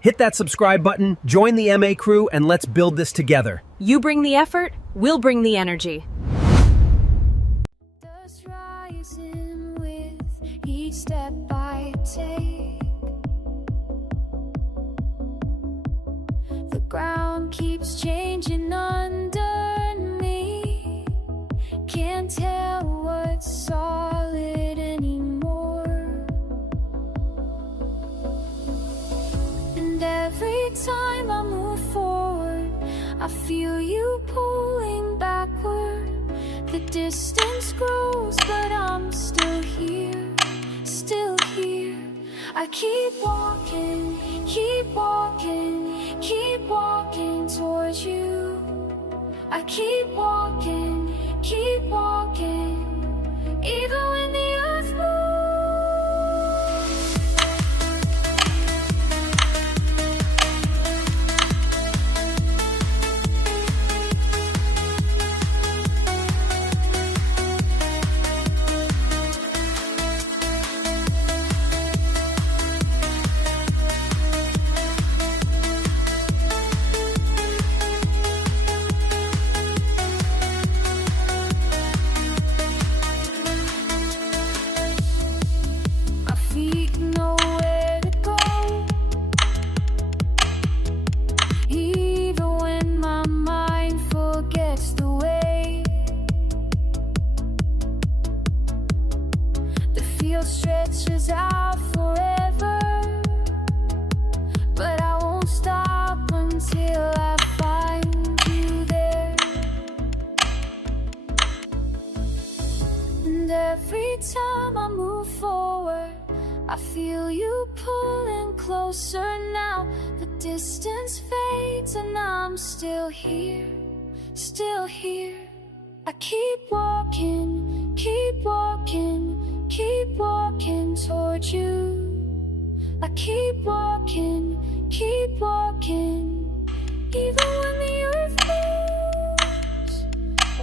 Hit that subscribe button, join the MA crew, and let's build this together. You bring the effort, we'll bring the energy. Dust rising with each step I take. The ground keeps changing under me. Can't tell what's solid anymore. And every time I move forward, I feel you pulling backward. The distance grows, but I'm still here, still here. I keep walking, keep walking, keep walking towards you. I keep walking, even when the earth moves. Feet nowhere to go, even when my mind forgets the way. The field stretches out forever, but I won't stop until I find you there. And every time I move forward, I feel you pulling closer now. The distance fades and I'm still here, still here. I keep walking, keep walking, keep walking towards you. I keep walking, even when the earth moves.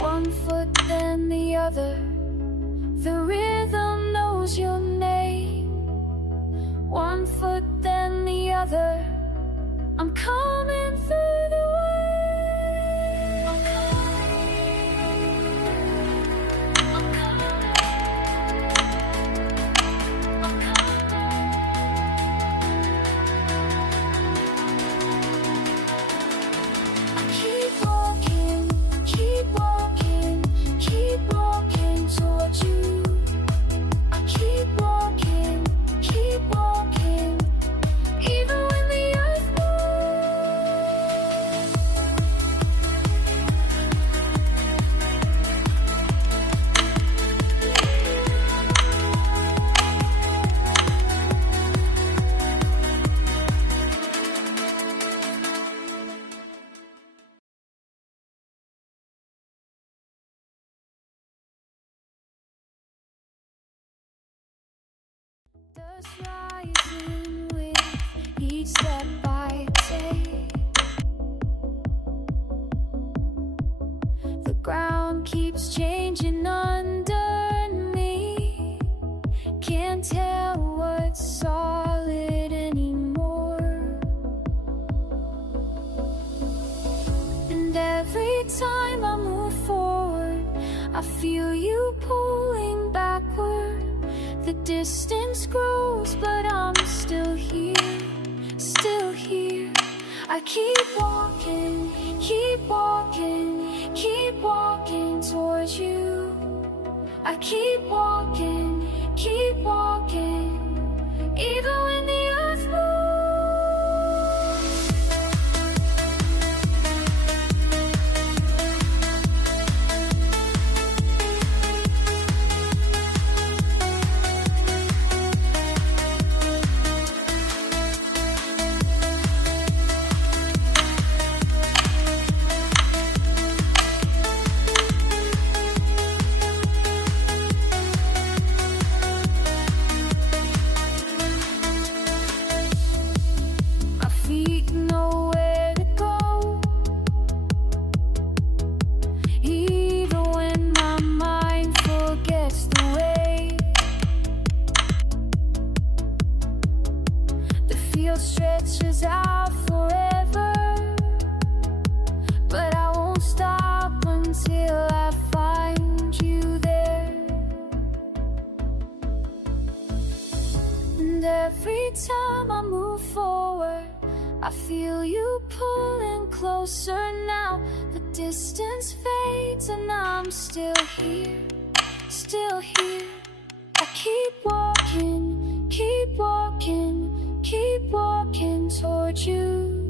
One foot then the other, the rhythm knows your name. One foot then the other, I'm coming through the way. I'm coming. I keep walking, keep walking, keep walking towards you. I keep walking, even when the earth dust rising with each step I take. The ground keeps changing under me. Can't tell what's solid anymore. And every time I move forward, I feel you pulling backward. The distance grows, but I'm still here, still here. I keep walking, keep walking, keep walking towards you. I keep walking, even when the earth moves. reaches out forever, but I won't stop until I find you there. And every time I move forward, I feel you pulling closer now. The distance fades and I'm still here, still here. I keep walking, keep walking, keep walking towards you.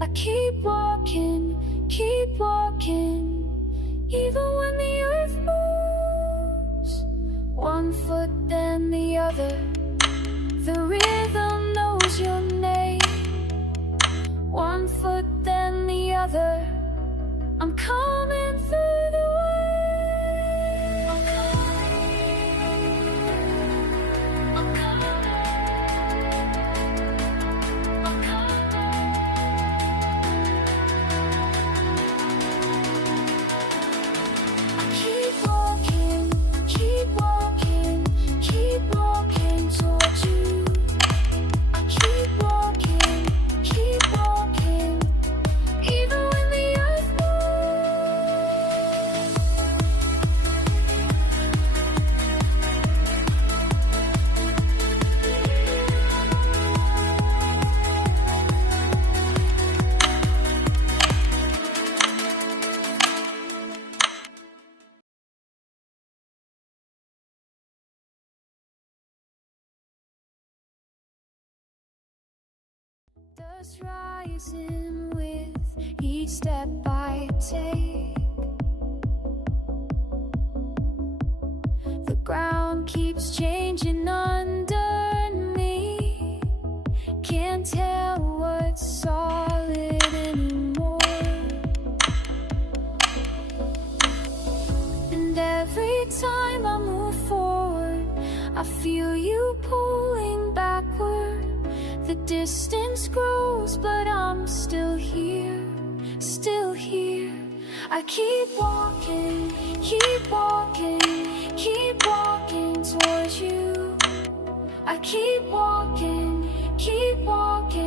I keep walking, keep walking, even when the earth moves one foot then the other. The rhythm knows your name. One foot then the other. I'm coming through the way. I'm coming. I'm coming. I keep walking, keep walking, keep walking towards you. I keep walking, keep walking, even when the earth dust rising with each step I take. The ground keeps changing under me. Can't tell what's solid anymore. And every time I move forward, I feel you pulling backward. The distance grows, but I'm still here, still here. I keep walking, keep walking, keep walking towards you. I keep walking, keep walking.